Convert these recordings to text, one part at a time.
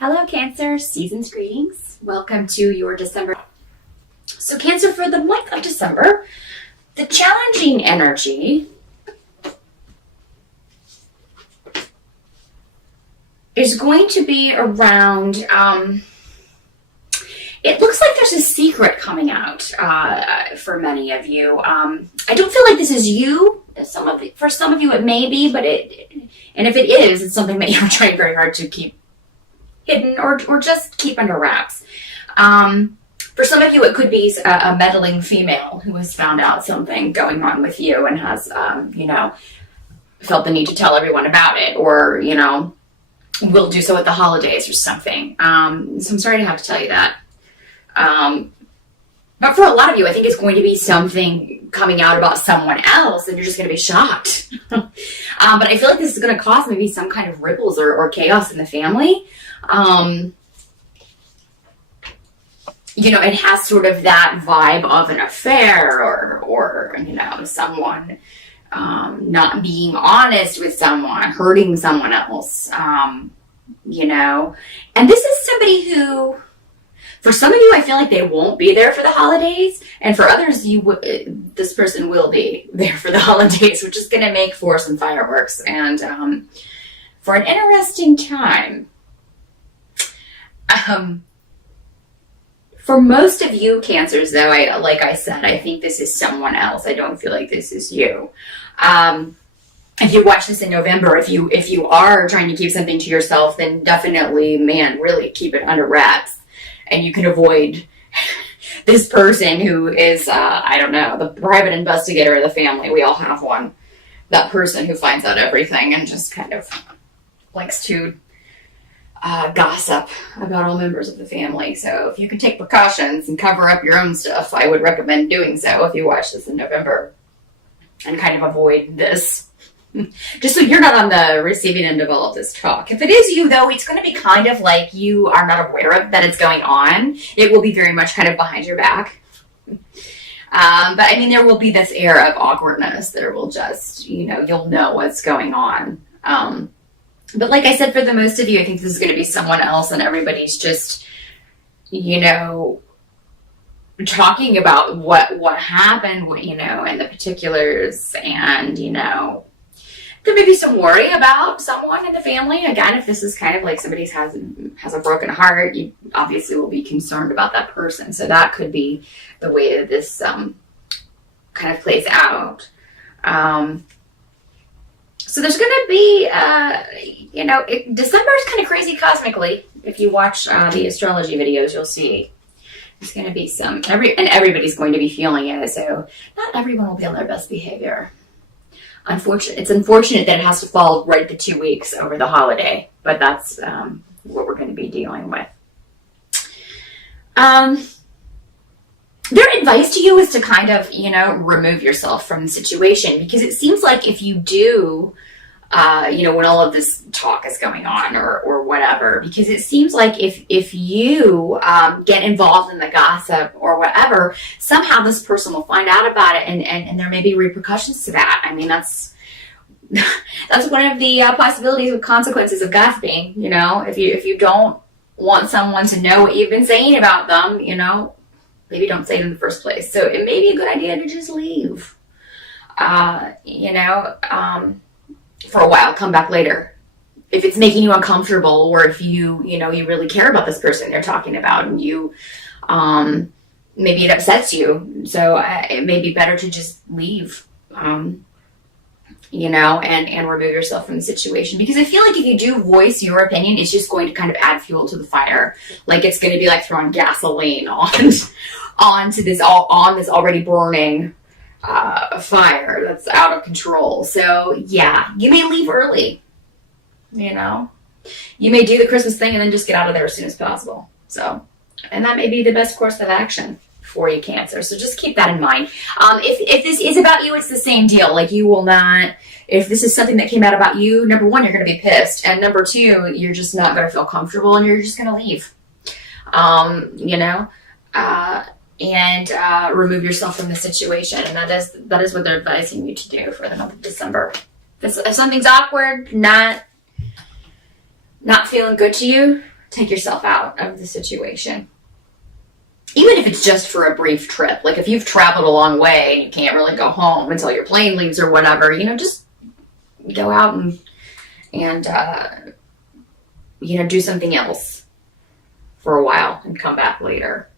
Hello Cancer, season's greetings. Welcome to your December. So Cancer, for the month of December, the challenging energy is going to be around, it looks like there's a secret coming out for many of you. I don't feel like this is you. For some of you it may be, and if it is, it's something that you're trying very hard to keep hidden or just keep under wraps. For some of you, it could be a meddling female who has found out something going on with you and has, felt the need to tell everyone about it, or, will do so at the holidays or something. So I'm sorry to have to tell you that. But for a lot of you, I think it's going to be something coming out about someone else, and you're just going to be shocked. But I feel like this is going to cause maybe some kind of ripples or chaos in the family. It has sort of that vibe of an affair or someone not being honest with someone, hurting someone else, and this is somebody who, for some of you, I feel like they won't be there for the holidays, and for others, this person will be there for the holidays, which is going to make for some fireworks and for an interesting time. For most of you Cancers, though, like I said, I think this is someone else. I don't feel like this is you. If you watch this in November, if you are trying to keep something to yourself, then definitely, really keep it under wraps. And you can avoid this person who is, the private investigator of the family. We all have one. That person who finds out everything and just kind of likes to gossip about all members of the family. So if you can take precautions and cover up your own stuff, I would recommend doing so if you watch this in November, and kind of avoid this. Just so you're not on the receiving end of all of this talk. If it is you, though, it's going to be kind of like you are not aware of that it's going on. It will be very much kind of behind your back. But there will be this air of awkwardness. There will just, you'll know what's going on. But like I said, for the most of you, I think this is going to be someone else, and everybody's just, talking about what happened, and the particulars, and, there may be some worry about someone in the family. Again, if this is kind of like somebody has a broken heart, you obviously will be concerned about that person. So that could be the way that this kind of plays out. So there's going to be, December is kind of crazy cosmically. If you watch the astrology videos, you'll see there's going to be and everybody's going to be feeling it. So not everyone will be on their best behavior. It's unfortunate that it has to fall right the 2 weeks over the holiday, but that's what we're going to be dealing with. Their advice to you is to kind of, remove yourself from the situation, because it seems like if you do, when all of this talk is going on or whatever, because it seems like if you get involved in the gossip or whatever, somehow this person will find out about it, and there may be repercussions to that. That's one of the possibilities with consequences of gossiping. If you don't want someone to know what you've been saying about them, maybe don't say it in the first place. So it may be a good idea to just leave, for a while, come back later. If it's making you uncomfortable, or if you really care about this person they're talking about, and you, maybe it upsets you. So it may be better to just leave, and remove yourself from the situation. Because I feel like if you do voice your opinion, it's just going to kind of add fuel to the fire. Like it's going to be like throwing gasoline onto this already burning fire that's out of control. So yeah, you may leave early. You may do the Christmas thing and then just get out of there as soon as possible. So, and that may be the best course of action for you, Cancer. So just keep that in mind. If this is about you, it's the same deal. Like, you will not, if this is something that came out about you, number one, you're going to be pissed. And number two, you're just not going to feel comfortable, and you're just going to leave. And remove yourself from the situation. And that is what they're advising you to do for the month of December. If something's awkward, not feeling good to you, take yourself out of the situation. Even if it's just for a brief trip. Like if you've traveled a long way and you can't really go home until your plane leaves or whatever, just go out and do something else for a while and come back later.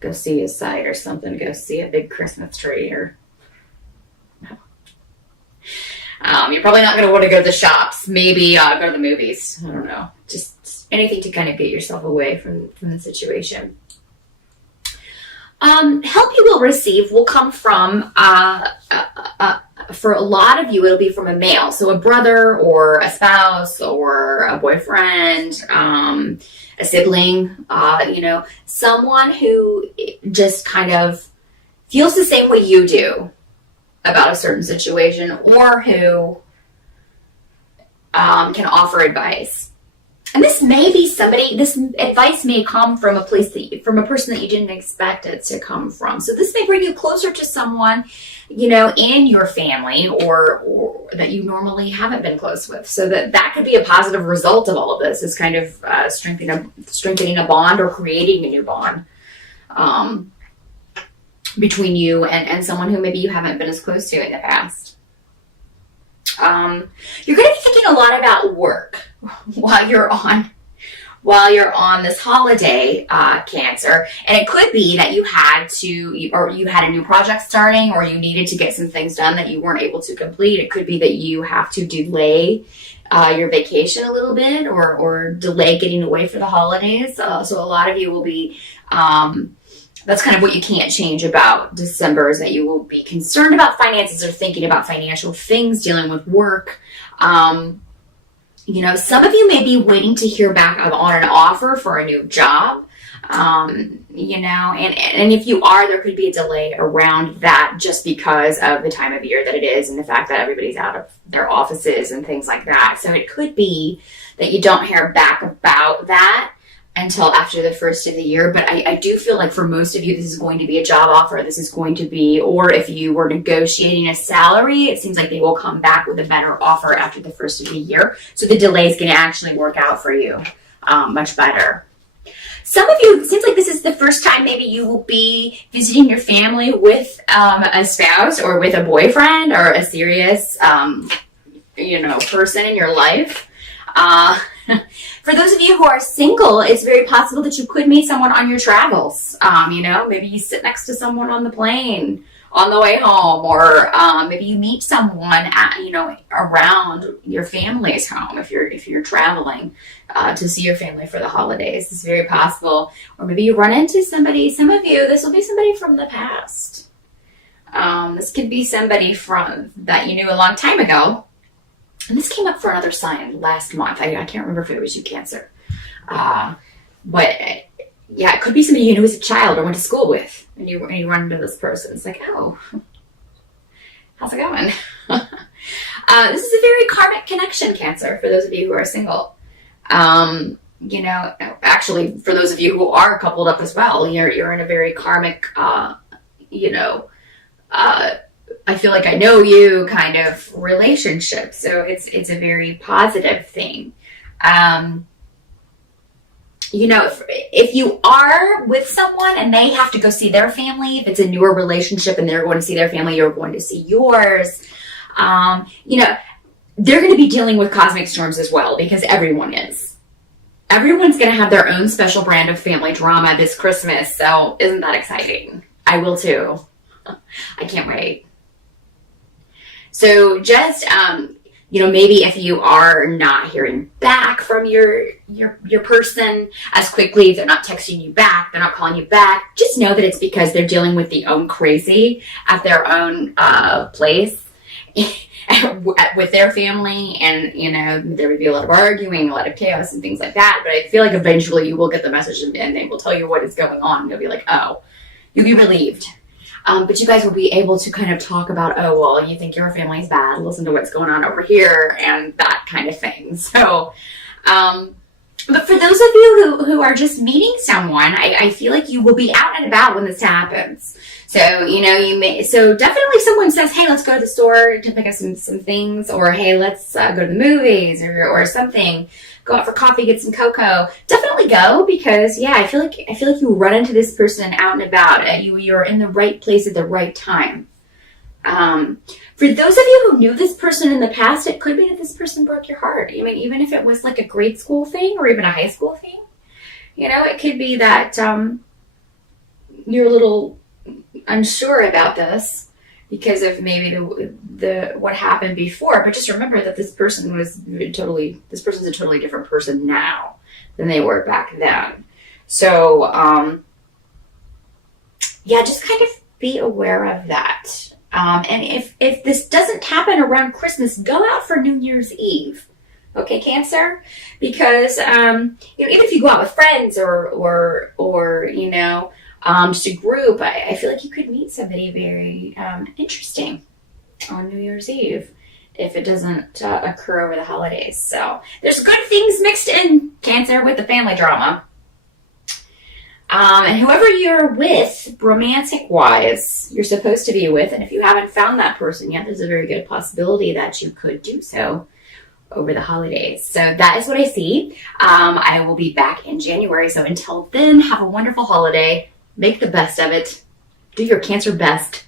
Go see a sight or something. Go see a big Christmas tree or... you're probably not going to want to go to the shops. Maybe go to the movies. I don't know. Just anything to kind of get yourself away from the situation. Help you will receive will come from, for a lot of you, it'll be from a male. So a brother or a spouse or a boyfriend, a sibling, someone who just kind of feels the same way you do about a certain situation, or who can offer advice. And this may be this advice may come from a person that you didn't expect it to come from. So this may bring you closer to someone, in your family or that you normally haven't been close with. So that could be a positive result of all of this, is kind of strengthening a bond or creating a new bond between you and someone who maybe you haven't been as close to in the past. You're going to be thinking a lot about work while you're on this holiday, Cancer. And it could be that you had a new project starting, or you needed to get some things done that you weren't able to complete. It could be that you have to delay your vacation a little bit, or delay getting away for the holidays. So a lot of you will be, that's kind of what you can't change about December, is that you will be concerned about finances or thinking about financial things, dealing with work. Some of you may be waiting to hear back on an offer for a new job, and if you are, there could be a delay around that just because of the time of year that it is and the fact that everybody's out of their offices and things like that. So it could be that you don't hear back about that until after the first of the year. But I do feel like for most of you, this is going to be a job offer. This is going to be, or if you were negotiating a salary, it seems like they will come back with a better offer after the first of the year. So the delay is going to actually work out for you much better. Some of you, it seems like this is the first time maybe you will be visiting your family with a spouse or with a boyfriend or a serious, person in your life. For those of you who are single, it's very possible that you could meet someone on your travels. Maybe you sit next to someone on the plane on the way home, or maybe you meet someone around your family's home if you're traveling to see your family for the holidays. It's very possible. Or maybe you run into somebody. Some of you, this will be somebody from the past. This could be somebody that you knew a long time ago. And this came up for another sign last month. I can't remember if it was you, Cancer. But it could be somebody you knew as a child or went to school with. And you run into this person. It's like, oh, how's it going? This is a very karmic connection, Cancer, for those of you who are single. Actually, for those of you who are coupled up as well, you're in a very karmic, I feel like I know you kind of relationship. So it's a very positive thing. If you are with someone and they have to go see their family, if it's a newer relationship and they're going to see their family, you're going to see yours, they're going to be dealing with cosmic storms as well, because everyone is. Everyone's going to have their own special brand of family drama this Christmas. So isn't that exciting? I will too. I can't wait. So just, maybe if you are not hearing back from your person as quickly, if they're not texting you back, they're not calling you back, just know that it's because they're dealing with their own crazy at their own place with their family. And, there would be a lot of arguing, a lot of chaos and things like that. But I feel like eventually you will get the message and they will tell you what is going on. And you'll be like, oh, you'll be relieved. But you guys will be able to kind of talk about, oh, well, you think your family's bad. Listen to what's going on over here and that kind of thing. So, but for those of you who are just meeting someone, I feel like you will be out and about when this happens. So, so definitely someone says, hey, let's go to the store to pick up some things, or hey, let's go to the movies or something. Go out for coffee, get some cocoa. Definitely probably go because yeah, I feel like you run into this person out and about. You're in the right place at the right time. For those of you who knew this person in the past, it could be that this person broke your heart. I mean, even if it was like a grade school thing or even a high school thing, it could be that you're a little unsure about this because of maybe the what happened before. But just remember that this person's a totally different person now than they were back then. So yeah, just kind of be aware of that. And if this doesn't happen around Christmas, go out for New Year's Eve. Okay, Cancer? Because, even if you go out with friends or just a group, I feel like you could meet somebody very interesting on New Year's Eve if it doesn't occur over the holidays. So there's good things mixed in, Cancer, with the family drama. And whoever you're with, romantic-wise, you're supposed to be with, and if you haven't found that person yet, there's a very good possibility that you could do so over the holidays. So that is what I see. I will be back in January. So until then, have a wonderful holiday. Make the best of it. Do your Cancer best.